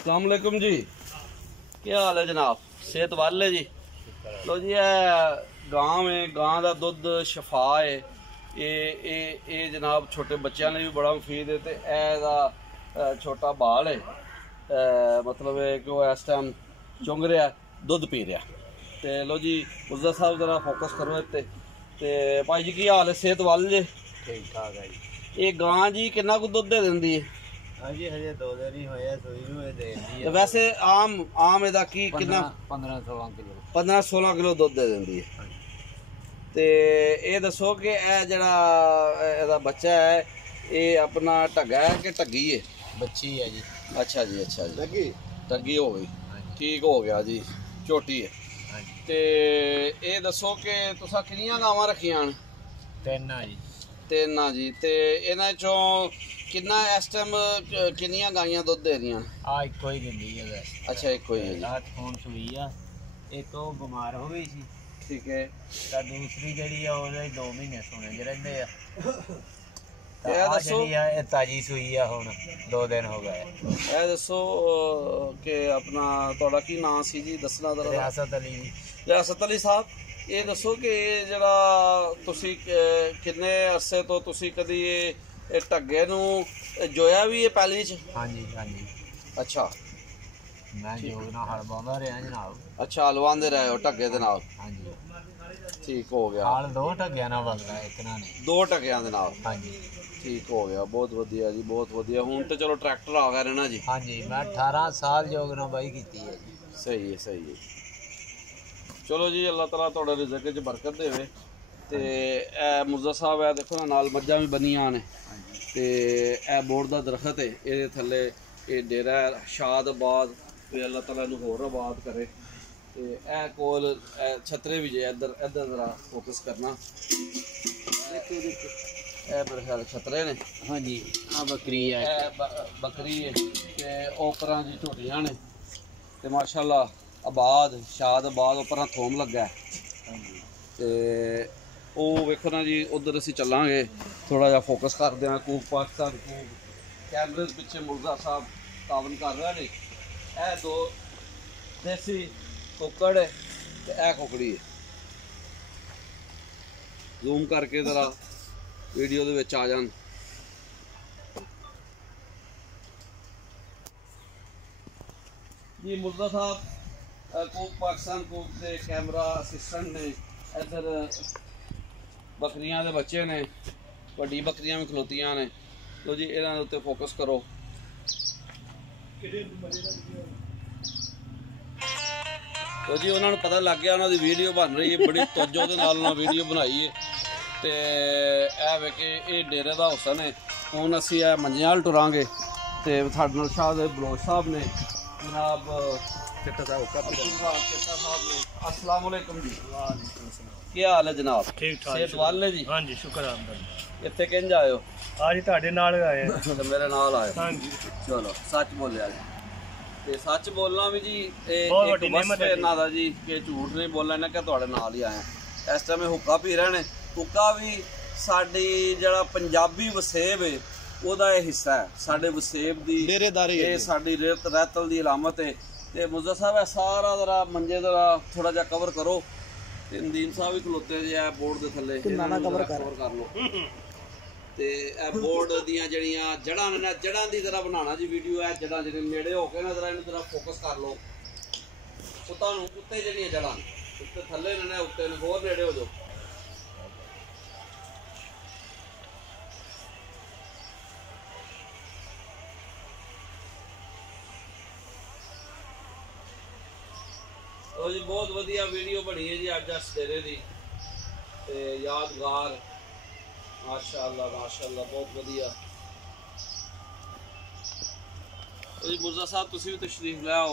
अस्सलाम वालेकुम जी, क्या हाल है जनाब? सेहत वाले जी? लो जी, गांव है, गां का दुध शफा है। ये जनाब छोटे बच्चों ने भी बड़ा मुफीद है। तो यह छोटा बाल है, मतलब है कि वह इस टाइम चुंग रहा, दुध पी रहा। तो लो जी उजदा साहब जरा फोकस करो इतने। तो भाई जी की हाल है? सेहत वाल जी? ठीक ठाक है जी। ये गां जी कितना कुछ दुध दे देंदी है? हाँ जी, हजे 2 दिन ही होया सोई नूं दे दी है। वैसे आम एदा की कितना? 15-16 किलो। 15-16 किलो दुध दे देंदी है। ते ये दसो कि यह जड़ा एदा बच्चा है, ये अपना ढग्गा है कि ढग्गी है? बच्ची है जी। अच्छा जी, अच्छा जी, लगी ढग्गी हो गई, ठीक हो गया जी, झोटी है। ते ये दसो कि तुसा कितनियां गावां रखियां न? 3 जी। 3 जी। ते इन्हां चों कितना इस टाइम कितनियां गाइयां दुध दे रही? आ इको ही दिंदी है वैसे। अच्छा, एक ही है जी। रात फोन सुई आ, एक तो बीमार हो गई सी। ठीक है। ਤਾਂ ਦੂਸਰੀ ਜਿਹੜੀ ਆ ਉਹਦੇ 2 ਮਹੀਨੇ ਸੋਣੇ ਚ ਰਹਿੰਦੇ ਆ। ਤੇ ਇਹ ਦੱਸੋ ਇਹ ਤਾਜੀ ਸੂਈ ਆ, ਹੁਣ 2 ਦਿਨ ਹੋ ਗਏ। ਇਹ ਦੱਸੋ ਕਿ ਆਪਣਾ ਤੁਹਾਡਾ ਕੀ ਨਾਮ ਸੀ ਜੀ? ਦੱਸਣਾ ਜ਼ਰਾ। ਰਿਆਸਤ ਅਲੀ ਜੀ। ਰਿਆਸਤ ਅਲੀ ਸਾਹਿਬ, ਇਹ ਦੱਸੋ ਕਿ ਇਹ ਜਿਹੜਾ ਤੁਸੀਂ ਕਿੰਨੇ ਅਰਸੇ ਤੋਂ ਤੁਸੀਂ ਕਦੀ ਇਹ ਢੱਗੇ ਨੂੰ ਜੋਇਆ ਵੀ ਇਹ ਪੈਲੀ 'ਚ? ਹਾਂਜੀ ਹਾਂਜੀ। ਅੱਛਾ, ਮੈਂ ਜੋਗ ਨਾਲ ਹਲ ਬਾਉਂਦਾ ਰਿਹਾ ਜਨਾਬ। ਅੱਛਾ, ਹਲਵਾਉਂਦੇ ਰਹੇ ਹੋ ਢੱਗੇ ਦੇ ਨਾਲ? ਹਾਂਜੀ, ਠੀਕ ਹੋ ਗਿਆ। ਹਾਲ 2 ਢੱਗਿਆਂ ਨਾਲ ਬਣਦਾ ਇੱਕ ਨਾਲ ਨਹੀਂ, 2 ਢੱਗਿਆਂ ਦੇ ਨਾਲ? ਹਾਂਜੀ, ਠੀਕ ਹੋ ਗਿਆ, ਬਹੁਤ ਵਧੀਆ ਜੀ, ਬਹੁਤ ਵਧੀਆ। ਹੁਣ ਤੇ ਚਲੋ ਟਰੈਕਟਰ ਆ ਗਿਆ ਰਹਿਣਾ ਜੀ। ਹਾਂਜੀ, ਮੈਂ 18 ਸਾਲ ਜੋਗ ਨਾਲ ਬਾਈ ਕੀਤੀ ਹੈ ਜੀ। ਸਹੀ ਹੈ, ਸਹੀ ਹੈ। ਚਲੋ ਜੀ, ਅੱਲਾਹ ਤਾਲਾ ਤੁਹਾਡੇ ਰਿਜ਼ਕ 'ਚ ਬਰਕਤ ਦੇਵੇ। ਤੇ ਇਹ ਮੁਰਜ਼ਾ ਸਾਹਿਬ ਹੈ, ਦੇਖੋ ਨਾ, ਨਾਲ ਮੱਝਾਂ ਵੀ ਬੰਨੀਆਂ ਨੇ। ਤੇ ਇਹ ਬੋੜ ਦਾ ਦਰਖਤ ਹੈ, ਇਹਦੇ ਥੱਲੇ ਇਹ ਡੇਰਾ ਹੈ ਸ਼ਾਦਬਾਦ। ਤੇ ਅੱਲਾਹ ਤਾਲਾ ਨੂੰ ਹੋਰ ਆਬਾਦ ਕਰੇ। ਤੇ ਇਹ ਕੋਲ ਛਤਰੇ ਵੀ ਜੇ, ਇੱਧਰ ਇੱਧਰ ਜ਼ਰਾ ਫੋਕਸ ਕਰਨਾ। ਇਹ ਮੇਰੇ ਖਿਆਲ ਛਤਰੇ ਨੇ। ਹਾਂਜੀ, ਆ ਬੱਕਰੀ ਹੈ, ਇਹ ਬੱਕਰੀ ਹੈ। ਤੇ ਉਪਰਾਂ ਜੀ ਝੋਟੀਆਂ ਨੇ। ਤੇ ਮਾਸ਼ਾਅੱਲਾ ਆਬਾਦ ਸ਼ਾਦਬਾਦ, ਉਪਰਾਂ ਥੋਮ ਲੱਗਾ। ਹਾਂਜੀ, ਤੇ ਉਹ ਵੇਖੋ ਨਾ ਜੀ, ਉਧਰ ਅਸੀਂ ਚੱਲਾਂਗੇ, ਥੋੜਾ ਜਿਹਾ ਫੋਕਸ ਕਰਦੇ ਹਾਂ। ਕੂਕ ਪਾਕਿਸਤਾਨ ਕੂਕ ਕੈਮਰੇ ਦੇ ਪਿੱਛੇ ਮੁਰਜ਼ਾ ਸਾਹਿਬ ਤਾਵਨ ਕਰ ਰਹੇ ਨੇ। ਇਹ 2 ਦੇਸੀ ਕੁੱਕੜ ਹੈ ਤੇ ਇਹ ਕੁਕੜੀ ਹੈ। ਜ਼ੂਮ ਕਰਕੇ ਜ਼ਰਾ ਵੀਡੀਓ ਦੇ ਵਿੱਚ ਆ ਜਾਣ। ਜੀ ਮੁਰਜ਼ਾ ਸਾਹਿਬ ਕੂਕ ਪਾਕਿਸਤਾਨ ਕੂਕ ਦੇ ਕੈਮਰਾ ਅਸਿਸਟੈਂਟ ਨੇ। ਇੱਧਰ ਬੱਕਰੀਆਂ ਦੇ ਬੱਚੇ ਨੇ, ਵੱਡੀ ਬੱਕਰੀਆਂ ਵੀ ਖਲੋਤੀਆਂ ਨੇ। ਲੋ ਜੀ, ਇਹਨਾਂ ਦੇ ਉੱਤੇ ਫੋਕਸ ਕਰੋ। ਲੋ ਜੀ, ਉਹਨਾਂ ਨੂੰ ਪਤਾ ਲੱਗ ਗਿਆ ਉਹਨਾਂ ਦੀ ਵੀਡੀਓ ਬਣ ਰਹੀ ਹੈ। ਬੜੀ ਤਵੱਜੋ ਦੇ ਨਾਲ ਉਹਨਾਂ ਵੀਡੀਓ ਬਣਾਈ ਹੈ। ਤੇ ਇਹ ਵੇ ਕਿ ਇਹ ਡੇਰੇ ਦਾ ਹੁਸਨ ਹੈ। ਹੁਣ ਅਸੀਂ ਇਹ ਮੰਜਿਆਂ ਵੱਲ ਟੁਰਾਂਗੇ। ਤੇ ਸਾਡੇ ਨਾਲ ਸ਼ਾਹ ਦੇ ਬਲੋਚ ਸਾਹਿਬ ਨੇ, ਜਨਾਬ चिट्टा साहब ने। अस्सलाम वालेकुम जी। क्या हाल है जनाब? ठीक ठाक, सेहत वाले जी? हाँ जी, शुक्र है। इत्थे किंज आए हो? आज ਤੁਹਾਡੇ ਨਾਲ ਆਏ तो मेरे नाल आए। हाँ जी, चलो, सच बोलिया जी। ते सच बोलना भी जी बहुत एक बड़ी वसफ नेमत है इन्हां दा जी कि झूठ नहीं बोलना। इन्हें क्या तुहाडे नाल ही आए हैं। इस टाइम हुक्का पी रहे ने। हुक्का भी साडी जड़ा पंजाबी वसेब है ओदा ये हिस्सा है। साडे वसेब दी डेरेदारी, ये साडी रैतल दी अलामत है। ते मुर्जा साहब है सारा जरा मंजे जरा थोड़ा जा कवर करो। ते नदीम साहब भी खलोते जे बोर्ड दे थल्ले, कवर कर लो। ते बोर्ड दियां जड़ियां जड़ां ने, जड़ां दी जरा बनाना जी वीडियो है। जड़ां जेह्ड़े नेड़े हो के ना जरा इन्हूं जरा फोकस कर लो। तुहानूं उत्ते जड़ियां जड़ां उत्ते थल्ले ने, उत्ते ने, होर नेड़े हो जाओ। तो जी बहुत वधिया वीडियो बनी है जी अज इस डेरे की। ते यादगार, माशाअल्लाह माशाअल्लाह, बहुत वधिया। तो जी मुर्जा साहब तुसीं भी तशरीफ ले आओ।